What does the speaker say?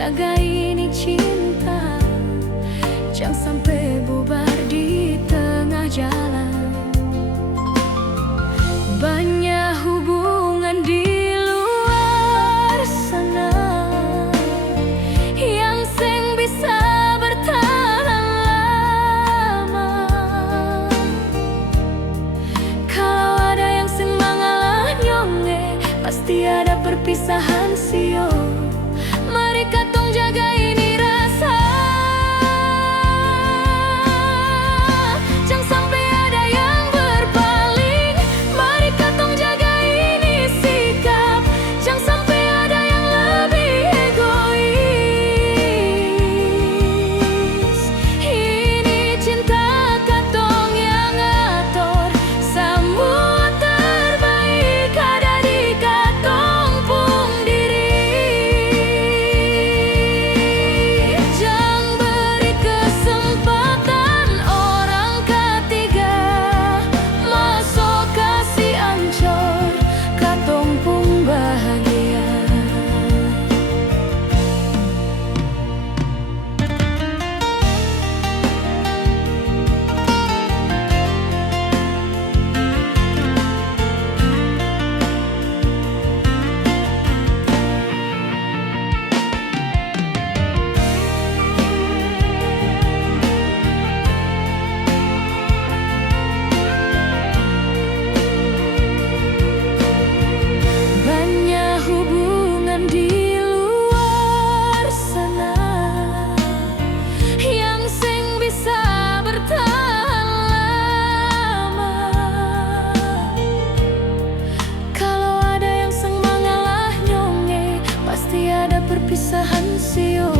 jaga ini cinta, jangan sampai bubar di tengah jalan. Banyak hubungan di luar sana yang seng bisa bertahan lama. Kalau ada yang seng mangalah nyonge, pasti ada perpisahan sio. Mari katong jaga ini rasa, jangan sampai ada yang berpaling. Mari katong jaga ini sikap, jangan sampai ada yang lebih egois. Ini cinta katong yang atur, semua terbaik ada di katong pun diri. Jangan beri kesempatan orang ketiga masuk kasih ancur katong pun bahagia. Banyak hubungan di luar sana yang seng bisa bertahan lama. Kalau ada yang seng mangalah nyonge, pasti ada perpisahan sio.